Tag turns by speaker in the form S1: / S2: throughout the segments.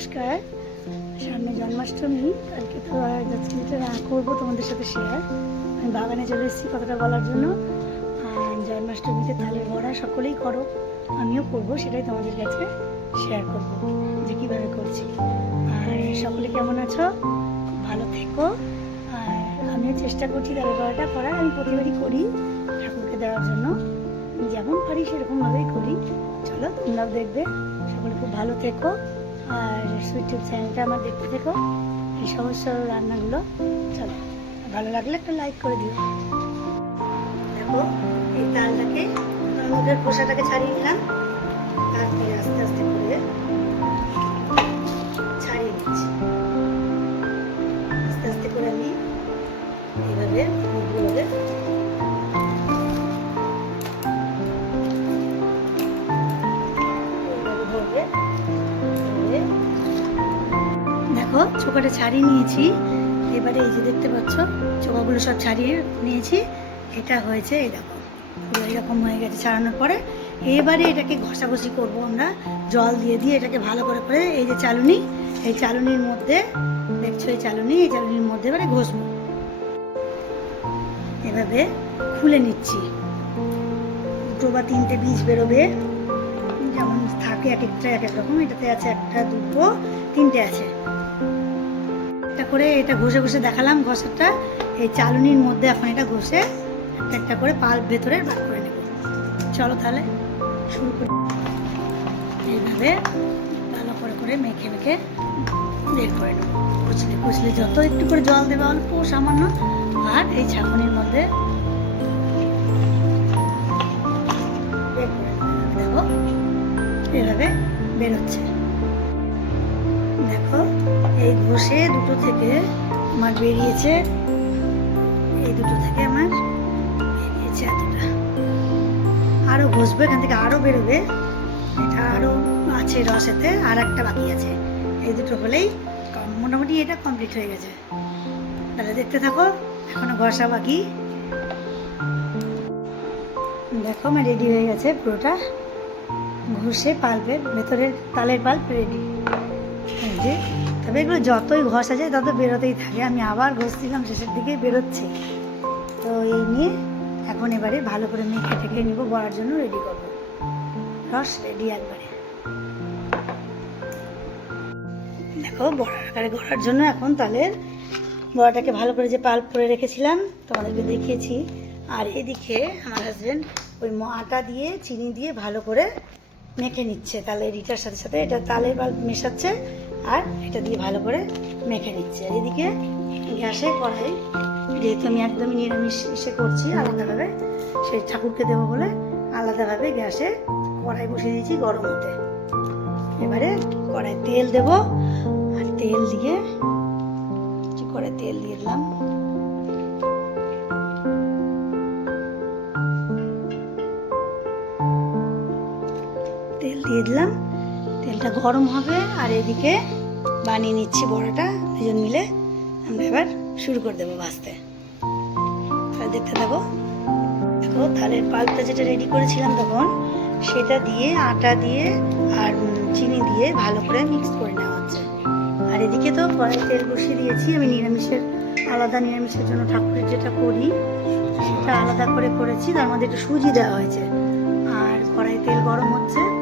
S1: নমস্কার। সামনে জন্মাষ্টমী, কালকে তো আর করব তোমাদের সাথে শেয়ার আমি বাগানে চলে এসেছি কথাটা বলার জন্য। জন্মাষ্টমীতে তালের বড়া সকলেই করো, আমিও করব, সেটাই তোমাদের কাছে শেয়ার করব যে কীভাবে করছি। আর সকলে কেমন আছো? ভালো থেকো। আর আমিও চেষ্টা করছি তালের বড়াটা করার, আমি প্রতিবারই করি ঠাকুরকে দেওয়ার জন্য। যেমন পারি সেরকমভাবেই করি। চলো তোমরাও দেখবে। সকলে খুব ভালো থেকো। আর ইউটিউব চ্যানেলটা আমার দেখতে থেকো। এই সমস্ত রান্নাগুলো, চলো। ভালো লাগলে একটা লাইক করে দিও। দেখো, এই ডালটাকে মুখের খোসাটাকে ছাড়িয়ে নিলাম। তারপরে আস্তে আস্তে করে ছাড়িয়ে নিচ্ছি। আস্তে আস্তে করে আমি এইভাবে মুখগুলোকে চোখাটা ছাড়িয়ে নিয়েছি। এবারে এই যে দেখতে পাচ্ছ, চোখাগুলো সব ছাড়িয়ে নিয়েছি। এটা হয়েছে এরকম এরকম হয়ে গেছে ছাড়ানোর পরে। এবারে এটাকে ঘষাঘষি করব আমরা, জল দিয়ে দিয়ে এটাকে ভালো করে করে এই যে চালুনি, এই চালুনির মধ্যে দেখছ এই চালুনি, এই চালুনির মধ্যে এবারে ঘষবো। এভাবে খুলে নিচ্ছি। দুটো বা তিনটে বীজ বেরোবে। যেমন থাকে এক একটা, এক এক রকম। এটাতে আছে একটা, দুটো, তিনটে আছে। একটা করে এটা ঘষে ঘষে দেখালাম ঘষাটা। এই চালুনির মধ্যে এখন এটা ঘষে একটা একটা করে পাল্প ভেতরে বার করে নেব। চলো তাহলে শুরু করি। এইভাবে ভালো করে করে মেখে মেখে বের করে নেব। কুচলে কুচলে যত একটু করে জল দেবে, অল্প, সামান্য, আর এই ছাঁকুনির মধ্যে এভাবে বেরোচ্ছে। ঘষে দুটো থেকে আমার বেরিয়েছে। এই দুটো থেকে আমার বেরিয়েছে এতটা। আরও ঘষবো এখান থেকে আরও বেরোবে। এটা আরও আছে রসেতে আর একটা বাকি আছে। এই দুটো হলেই মোটামুটি এটা কমপ্লিট হয়ে গেছে। তাহলে দেখতে থাকো, এখনও ঘষা বাকি। দেখো, আমার রেডি হয়ে গেছে পুরোটা। ঘষে পাল্পের, ভেতরের তালের পাল্প রেডি যে এগুলো যতই ঘষা যায়, তত বেরোতেই থাকে। আমি আবার ঘষছিলাম, শেষের দিকে বেরোচ্ছে। তো এই নিয়ে এখন এবারে ভালো করে মেখে টেকে নিব, বড়ার জন্য রেডি করব। রস রেডি একবারে। দেখো বড়ার আকারে গড়ার জন্য এখন তালের বড়াটাকে ভালো করে যে পাল্প করে রেখেছিলাম, তোমাদেরকে দেখিয়েছি। আর এদিকে আমার হাজবেন্ড ওই আটা দিয়ে, চিনি দিয়ে ভালো করে মেখে নিচ্ছে তাহলে এটার সাথে সাথে। এটা তালের বাল্ব মেশাচ্ছে আর এটা দিয়ে ভালো করে মেখে নিচ্ছে। আর এদিকে গ্যাসে কড়াই, যেহেতু আমি একদমই নিরামিষ এসে করছি আলাদাভাবে, সেই ঠাকুরকে দেবো বলে আলাদাভাবে গ্যাসে কড়াই বসিয়ে দিয়েছি গরম হতে। এবারে কড়াই তেল দেব। আর তেল দিয়ে করে তেল দিয়ে দিলাম। তেল দিয়ে দিলাম। তেলটা গরম হবে আর এদিকে বানিয়ে নিচ্ছি বড়াটা। দুজন মিলে আমরা এবার শুরু করে দেবো ভাজতে। তাহলে দেখতে থাকো। দেখো, তালের পাল্পটা যেটা রেডি করেছিলাম তখন, সেটা দিয়ে, আটা দিয়ে আর চিনি দিয়ে ভালো করে মিক্স করে নেওয়া হচ্ছে। আর এদিকে তো তেল বসিয়ে দিয়েছি। আমি নিরামিষের, আলাদা নিরামিষের জন্য ঠাকুরের যেটা করি, সেটা আলাদা করে করেছি। তার মধ্যে একটু সুজি দেওয়া হয়েছে। আর কড়াই তেল গরম হচ্ছে।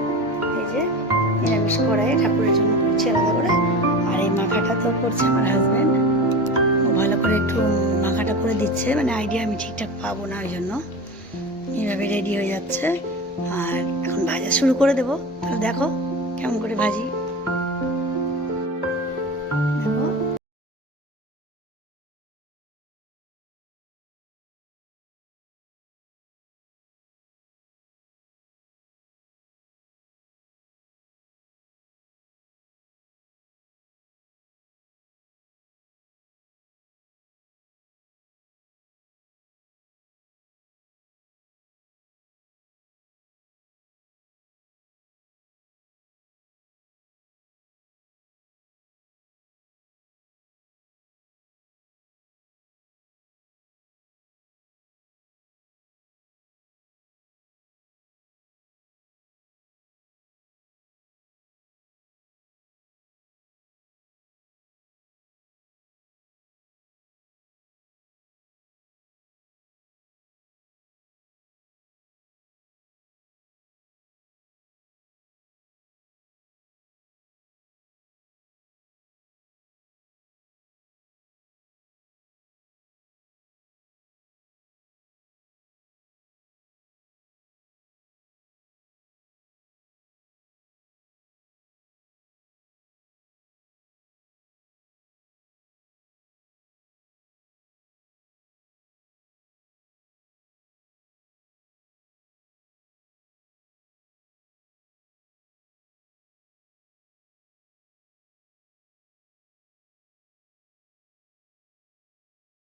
S1: নিরামিষ কড়াইয়ে ঠাকুরের জন্য করছি আলাদা করে, আর এই মাখাটা তো করছে আমার হাজব্যান্ড ও ভালো করে একটু মাখাটা করে দিচ্ছে মানে আইডিয়া আমি ঠিকঠাক পাবো না ওই জন্য। এইভাবে রেডি হয়ে যাচ্ছে। আর এখন ভাজা শুরু করে দেবো। তাহলে দেখো কেমন করে ভাজি।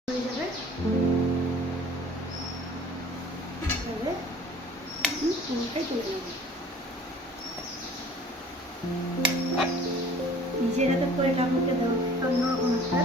S1: হয়ে যাবে। পুরোটাই তুলে নেব নিজের হাতে করে ঠাকুরকে দেবো অন্যরকম একটা